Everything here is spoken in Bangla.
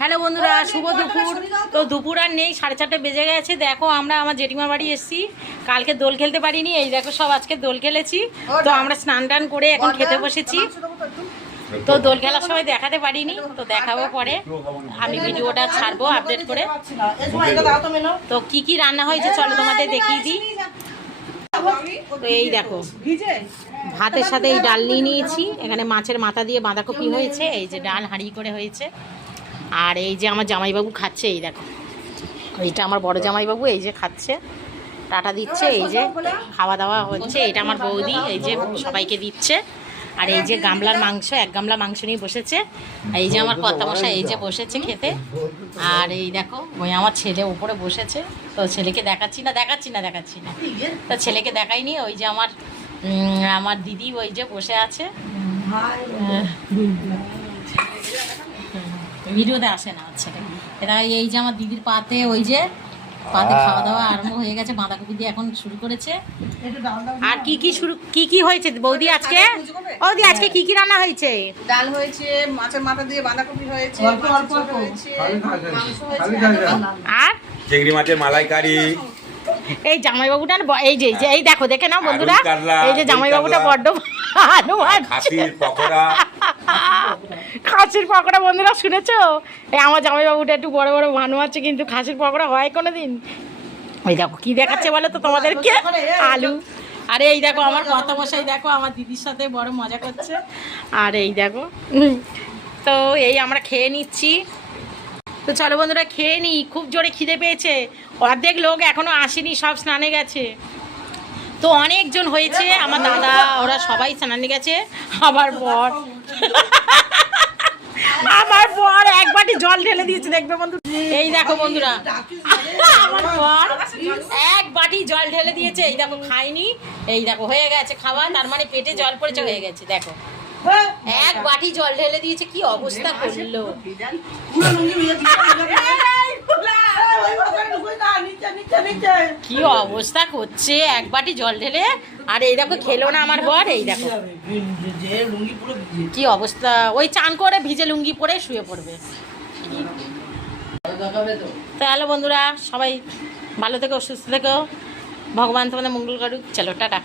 হ্যালো বন্ধুরা, শুভ দুপুর। তো দুপুর আর নেই, 4:30 বেজে গেছে। দেখো আমরা আমার জেঠিমার বাড়ি এসেছি। কালকে দোল খেলতে পারিনি, এই দেখো সব আজকে দোল খেলেছি। তো আমরা স্নান টান করে এখন খেতে বসেছি। তো দোল খেলার সময় দেখাতে পারিনি, তো দেখাবো পরে। আমি ভিডিওটা ছাড়বো আপডেট করে। তো কি কি রান্না হয়েছে চলো তোমাদের দেখিয়ে দিই। তো এই দেখো, ভাতের সাথে এই ডাল নিয়ে নিয়েছি। এখানে মাছের মাথা দিয়ে বাঁধাকপি হয়েছে, এই যে ডাল হাঁড়ি করে হয়েছে। আর এই যে আমার জামাইবাবু খাচ্ছে, এই দেখো এইটা আমার বড় জামাইবাবু, এই যে খাচ্ছে, টাটা দিচ্ছে। এই যে খাওয়া দাওয়া হচ্ছে, এটা আমার বৌদি, এই যে সবাইকে দিচ্ছে। আর এই যে গামলার মাংস, 1 গামলা মাংস নিয়ে বসেছে। এই যে আমার কর্তামশাই এই যে বসেছে খেতে। আর এই দেখো ওই আমার ছেলে উপরে বসেছে। তো ছেলেকে দেখাচ্ছি না তো ছেলেকে দেখাইনি। ওই যে আমার দিদি ওই যে বসে আছে, ভিডিওতে আসে না। আচ্ছা, এটা এই যে আমার দিদির পাতে, ওই যে পাতে খাওয়া দাওয়া আরম্ভ হয়ে গেছে। বাঁধাকপি দিয়ে এখন শুরু করেছে। আর কি কি হয়েছে বৌদি আজকে? বৌদি আজকে কি কি রান্না হয়েছে? ডাল হয়েছে, মাছের মাথা দিয়ে বাঁধাকপি হয়েছে, আর চিংড়ি মাছের মালাইকারি। এই জামাইবাবুটা এই যে এই দেখো, দেখে নাও বন্ধুরা, এই যে জামাইবাবুটা বড্ড খাসির পকোড়া। বন্ধুরা শুনেছো, এই আমার জামাইবাবুটা একটু বড় বড় ভানু আছে, কিন্তু খাসির পকোড়া হয় কোনোদিন? ওই দেখো কি দেখাচ্ছে বলো তো তোমাদেরকে, আলু। আর এই দেখো আমার কর্তামশাই, দেখো আমার দিদির সাথে বড় মজা করছে। আর এই দেখো, তো এই আমরা খেয়ে নিচ্ছি। তো চলো বন্ধুরা খেয়ে নিই, খুব জোরে খিদে পেয়েছে। অর্ধেক লোক এখনো আসেনি, সব স্নানে গেছে। তো অনেকজন হয়েছে, আমার দাদা ওরা সবাই স্নানে গেছে। আমার বর 1 বাটি জল ঢেলে দিয়েছে, দেখবে বন্ধু। এই দেখো বন্ধুরা, আমার বর 1 বাটি জল ঢেলে দিয়েছে। এই দেখো খাইনি, এই দেখো হয়ে গেছে খাওয়া, তার মানে পেটে জল পড়েছে, হয়ে গেছে। দেখো 1 বাটি জল ঢেলে দিয়েছে, কি অবস্থা করলো। কি অবস্থা করছে 1 বাটি জল ঢেলে। আর এই দেখো খেলো না আমার বর, এই দেখো কি অবস্থা। ওই চান করে ভিজে লুঙ্গি পরে শুয়ে পড়বে। তো হ্যালো বন্ধুরা, সবাই ভালো থেকো, সুস্থ থেকো, ভগবান তোমাদের মঙ্গল করুক। চলো টাটা।